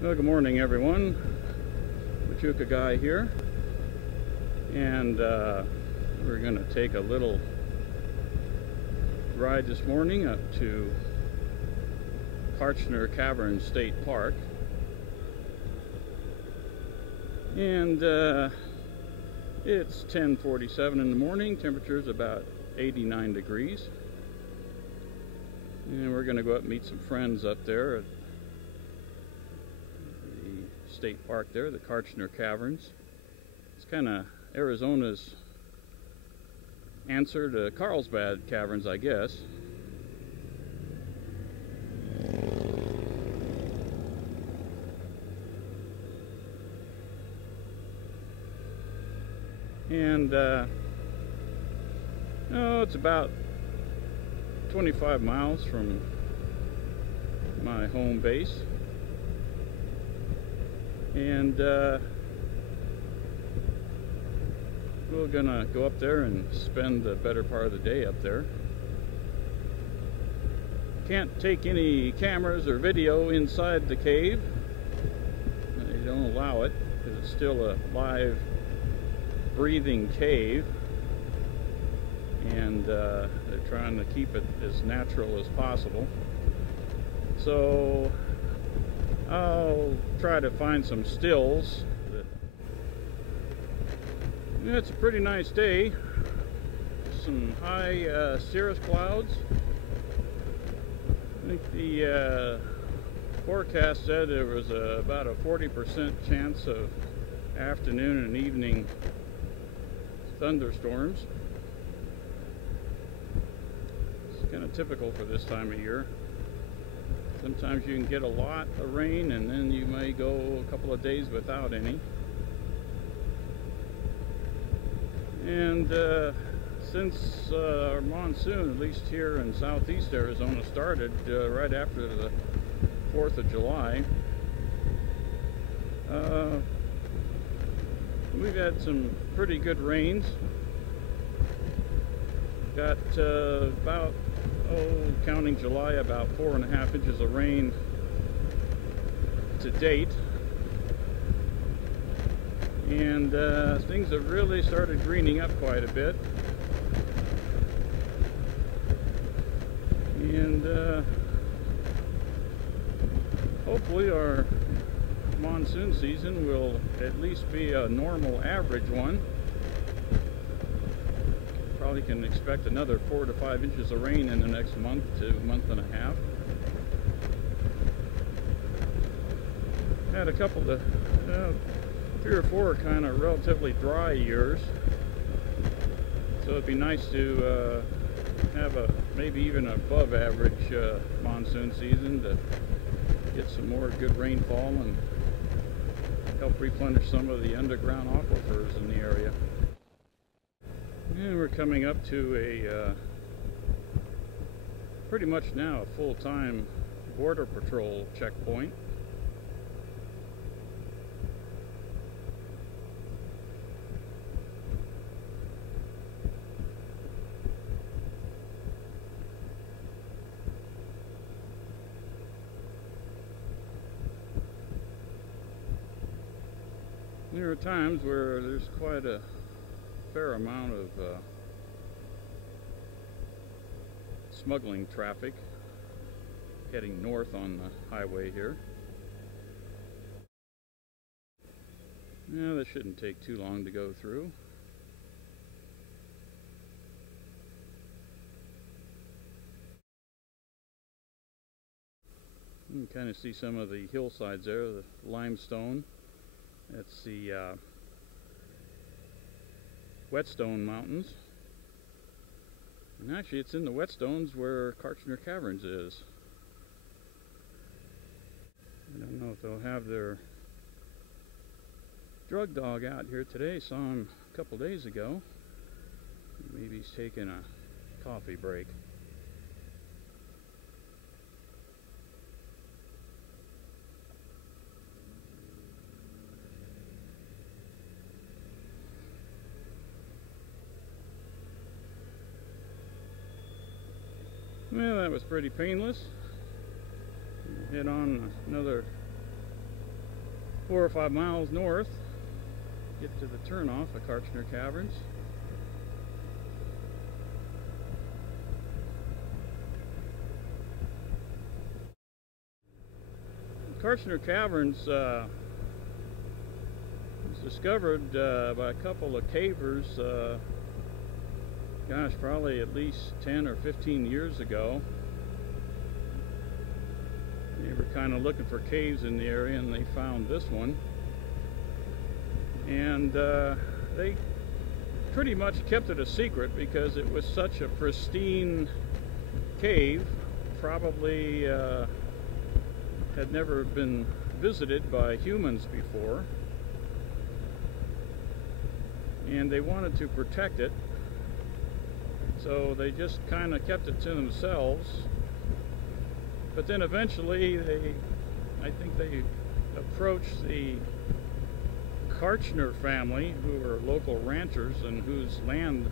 Well, good morning, everyone. Machuca guy here, and we're going to take a little ride this morning up to Kartchner Caverns State Park, and it's 10:47 in the morning. Temperature's about 89 degrees, and we're going to go up and meet some friends up there at state park there, the Kartchner Caverns. It's kind of Arizona's answer to Carlsbad Caverns, I guess. And it's about 25 miles from my home base. And we're gonna go up there and spend the better part of the day up there. Can't take any cameras or video inside the cave. They don't allow it because it's still a live, breathing cave, and they're trying to keep it as natural as possible. So I'll try to find some stills. It's a pretty nice day. Some high cirrus clouds. I think the forecast said there was about a 40% chance of afternoon and evening thunderstorms. It's kind of typical for this time of year. Sometimes you can get a lot of rain, and then you may go a couple of days without any. And since our monsoon, at least here in southeast Arizona, started right after the 4th of July, we've had some pretty good rains. Got about, counting July, about 4.5 inches of rain to date. And things have really started greening up quite a bit. And hopefully our monsoon season will at least be a normal average one. Probably can expect another 4 to 5 inches of rain in the next month to month and a half. Had a couple of 3 or 4 kind of relatively dry years, so it'd be nice to have a maybe even above average monsoon season to get some more good rainfall and help replenish some of the underground aquifers in the area. And we're coming up to a pretty much now a full-time Border Patrol checkpoint. There are times where there's quite a fair amount of smuggling traffic heading north on the highway here. Yeah, this shouldn't take too long to go through. You can kind of see some of the hillsides there, the limestone. That's the Whetstone Mountains. And actually it's in the Whetstones where Kartchner Caverns is. I don't know if they'll have their drug dog out here today. Saw him a couple days ago. Maybe he's taking a coffee break. Well, that was pretty painless. Head on another 4 or 5 miles north, get to the turnoff of Kartchner Caverns. Kartchner Caverns was discovered by a couple of cavers, gosh, probably at least 10 or 15 years ago. They were kind of looking for caves in the area, and they found this one. And they pretty much kept it a secret because it was such a pristine cave. Probably had never been visited by humans before, and they wanted to protect it, so they just kind of kept it to themselves. But then eventually I think they approached the Kartchner family, who are local ranchers and whose land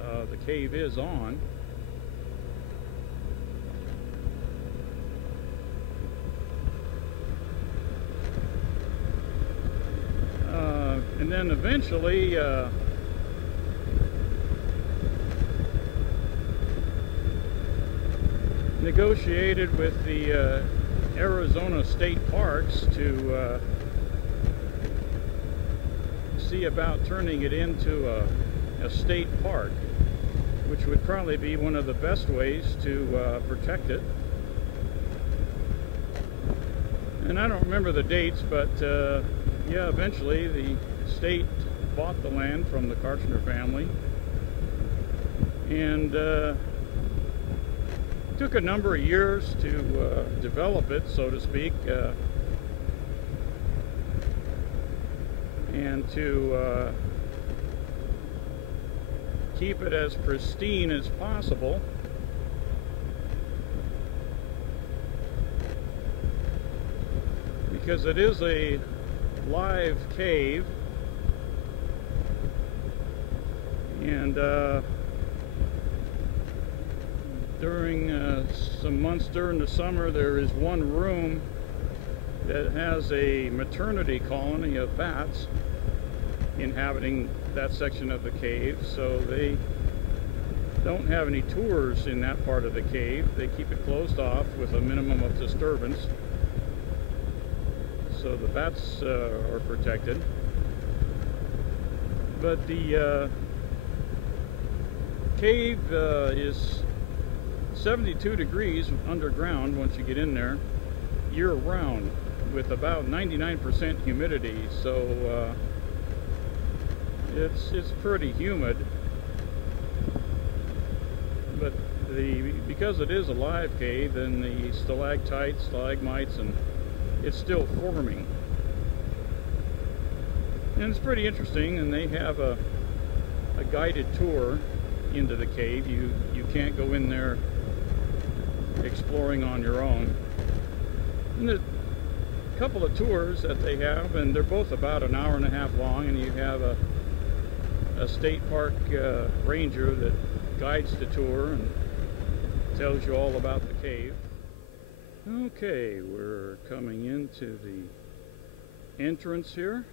the cave is on. And then eventually negotiated with the Arizona State Parks to see about turning it into a state park, which would probably be one of the best ways to protect it. And I don't remember the dates, but yeah, eventually the state bought the land from the Kartchner family, and took a number of years to develop it, so to speak, and to keep it as pristine as possible. Because it is a live cave, and during some months during the summer, there is one room that has a maternity colony of bats inhabiting that section of the cave, so they don't have any tours in that part of the cave. They keep it closed off with a minimum of disturbance, so the bats are protected. But the cave is 72 degrees underground once you get in there, year-round, with about 99% humidity, so it's pretty humid. But because it is a live cave, then the stalactites, stalagmites, and it's still forming, and it's pretty interesting. And they have a guided tour into the cave. You can't go in there exploring on your own. And there's a couple of tours that they have, and they're both about an hour and a half long, and you have a state park ranger that guides the tour and tells you all about the cave. Okay, we're coming into the entrance here.